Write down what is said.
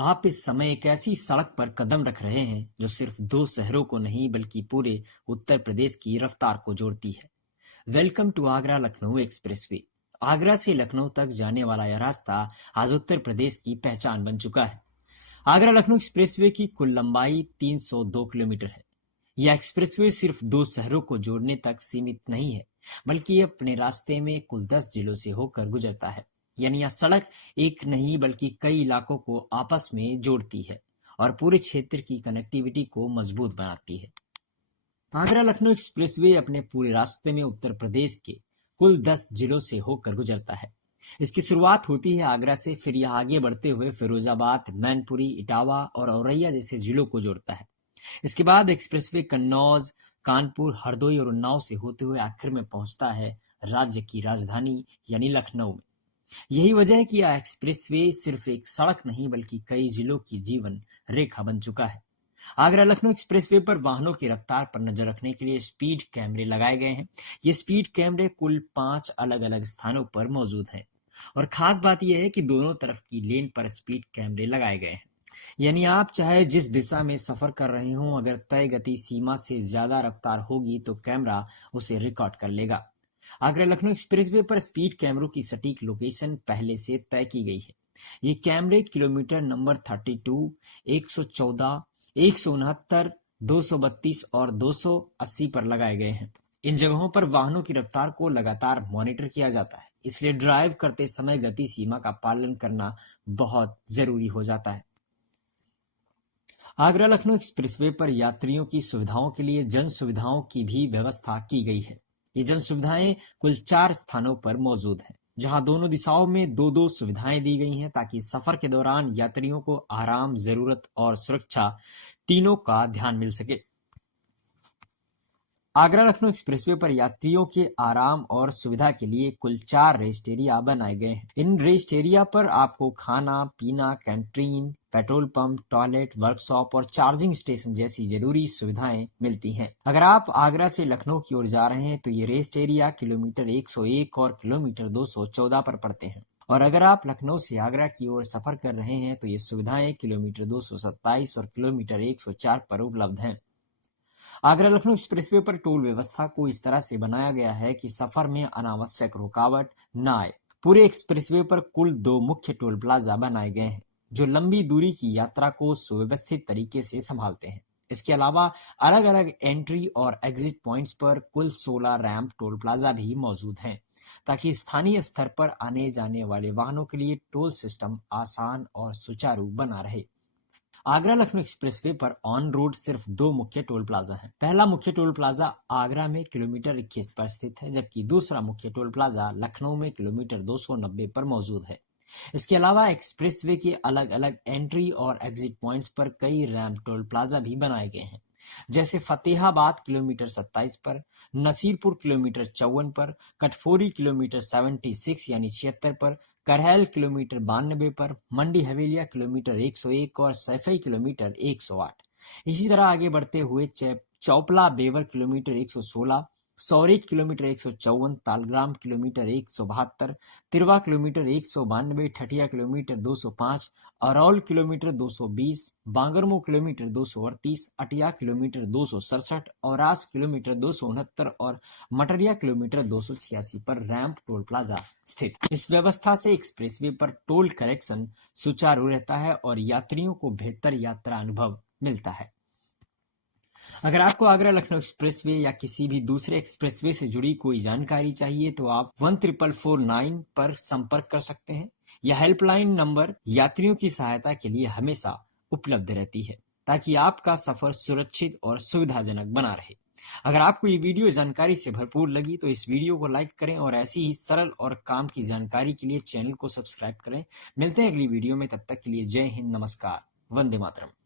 आप इस समय एक ऐसी सड़क पर कदम रख रहे हैं जो सिर्फ दो शहरों को नहीं बल्कि पूरे उत्तर प्रदेश की रफ्तार को जोड़ती है। Welcome to Agra Lucknow expressway. Agra से लखनऊ तक जाने वाला यह रास्ता आज उत्तर प्रदेश की पहचान बन चुका है। आगरा लखनऊ एक्सप्रेसवे की कुल लंबाई 302 किलोमीटर है। यह एक्सप्रेसवे सिर्फ दो शहरों को जोड़ने तक सीमित नहीं है, बल्कि ये अपने रास्ते में कुल 10 जिलों से होकर गुजरता है। यानी यह सड़क एक नहीं बल्कि कई इलाकों को आपस में जोड़ती है और पूरे क्षेत्र की कनेक्टिविटी को मजबूत बनाती है। आगरा लखनऊ एक्सप्रेसवे अपने पूरे रास्ते में उत्तर प्रदेश के कुल 10 जिलों से होकर गुजरता है। इसकी शुरुआत होती है आगरा से, फिर यह आगे बढ़ते हुए फिरोजाबाद, मैनपुरी, इटावा और औरैया जैसे जिलों को जोड़ता है। इसके बाद एक्सप्रेसवे कन्नौज, कानपुर, हरदोई और उन्नाव से होते हुए आखिर में पहुंचता है राज्य की राजधानी यानी लखनऊ में। यही वजह है कि यह एक्सप्रेसवे सिर्फ एक सड़क नहीं बल्कि कई जिलों की जीवन रेखा बन चुका है। आगरा लखनऊ एक्सप्रेसवे पर वाहनों की रफ्तार पर नजर रखने के लिए स्पीड कैमरे लगाए गए हैं। ये स्पीड कैमरे कुल 5 अलग अलग स्थानों पर मौजूद हैं और खास बात यह है कि दोनों तरफ की लेन पर स्पीड कैमरे लगाए गए हैं। यानी आप चाहे जिस दिशा में सफर कर रहे हो, अगर तय गति सीमा से ज्यादा रफ्तार होगी तो कैमरा उसे रिकॉर्ड कर लेगा। आगरा लखनऊ एक्सप्रेसवे पर स्पीड कैमरों की सटीक लोकेशन पहले से तय की गई है। ये कैमरे किलोमीटर नंबर 32, 114, 169, 232 और 280 पर लगाए गए हैं। इन जगहों पर वाहनों की रफ्तार को लगातार मॉनिटर किया जाता है, इसलिए ड्राइव करते समय गति सीमा का पालन करना बहुत जरूरी हो जाता है। आगरा लखनऊ एक्सप्रेसवे पर यात्रियों की सुविधाओं के लिए जन सुविधाओं की भी व्यवस्था की गई है। ये जन सुविधाएं कुल 4 स्थानों पर मौजूद हैं, जहां दोनों दिशाओं में दो दो सुविधाएं दी गई हैं ताकि सफर के दौरान यात्रियों को आराम, जरूरत और सुरक्षा तीनों का ध्यान मिल सके। आगरा लखनऊ एक्सप्रेसवे पर यात्रियों के आराम और सुविधा के लिए कुल 4 रेस्ट एरिया बनाए गए हैं। इन रेस्ट एरिया पर आपको खाना पीना, canteen, petrol pump, toilet, workshop और चार्जिंग स्टेशन जैसी जरूरी सुविधाएं मिलती हैं। अगर आप आगरा से लखनऊ की ओर जा रहे हैं तो ये रेस्ट एरिया किलोमीटर 101 और किलोमीटर 214 पर पड़ते हैं, और अगर आप लखनऊ से आगरा की ओर सफर कर रहे हैं तो ये सुविधाएं किलोमीटर 227 और किलोमीटर 104 पर उपलब्ध हैं। आगरा लखनऊ एक्सप्रेसवे पर टोल व्यवस्था को इस तरह से बनाया गया है कि सफर में अनावश्यक रुकावट न आए। पूरे एक्सप्रेसवे पर कुल 2 मुख्य टोल प्लाजा बनाए गए हैं जो लंबी दूरी की यात्रा को सुव्यवस्थित तरीके से संभालते हैं। इसके अलावा अलग अलग एंट्री और एग्जिट पॉइंट्स पर कुल 16 रैंप टोल प्लाजा भी मौजूद हैं ताकि स्थानीय स्तर पर आने जाने वाले वाहनों के लिए टोल सिस्टम आसान और सुचारू बना रहे। आगरा लखनऊ एक्सप्रेसवे पर ऑन रोड सिर्फ 2 मुख्य टोल प्लाजा हैं। पहला मुख्य टोल प्लाजा आगरा में किलोमीटर 21 पर स्थित है, जबकि दूसरा मुख्य टोल प्लाजा लखनऊ में किलोमीटर 290 पर मौजूद है। इसके अलावा एक्सप्रेसवे के अलग अलग एंट्री और एग्जिट पॉइंट्स पर कई रैंप टोल प्लाजा भी बनाए गए हैं, जैसे फतेहाबाद किलोमीटर 27 पर, नसीरपुर किलोमीटर 54 पर, कटफोरी किलोमीटर 76 यानी 76 पर, करहैल किलोमीटर 92 पर, मंडी हवेलिया किलोमीटर 101 और सैफई किलोमीटर 108। इसी तरह आगे बढ़ते हुए Chaupla Bewar kilometre 116, Saurikh kilometre 154, Talgram kilometre 172, Tirwa kilometre 192, Thathia kilometre 205, Araul kilometre 220, Bangarmau kilometre 238, Atiya kilometre 267, Auras kilometre 269 और मटरिया किलोमीटर 286 पर रैंप टोल प्लाजा स्थित। इस व्यवस्था से एक्सप्रेसवे पर टोल कलेक्शन सुचारू रहता है और यात्रियों को बेहतर यात्रा अनुभव मिलता है। अगर आपको आगरा लखनऊ एक्सप्रेसवे या किसी भी दूसरे एक्सप्रेसवे से जुड़ी कोई जानकारी चाहिए तो आप 14449 पर संपर्क कर सकते हैं। यह हेल्पलाइन नंबर यात्रियों की सहायता के लिए हमेशा उपलब्ध रहती है ताकि आपका सफर सुरक्षित और सुविधाजनक बना रहे। अगर आपको ये वीडियो जानकारी से भरपूर लगी तो इस वीडियो को लाइक करें और ऐसी ही सरल और काम की जानकारी के लिए चैनल को सब्सक्राइब करें। मिलते हैं अगली वीडियो में, तब तक के लिए जय हिंद, नमस्कार, वंदे मातरम।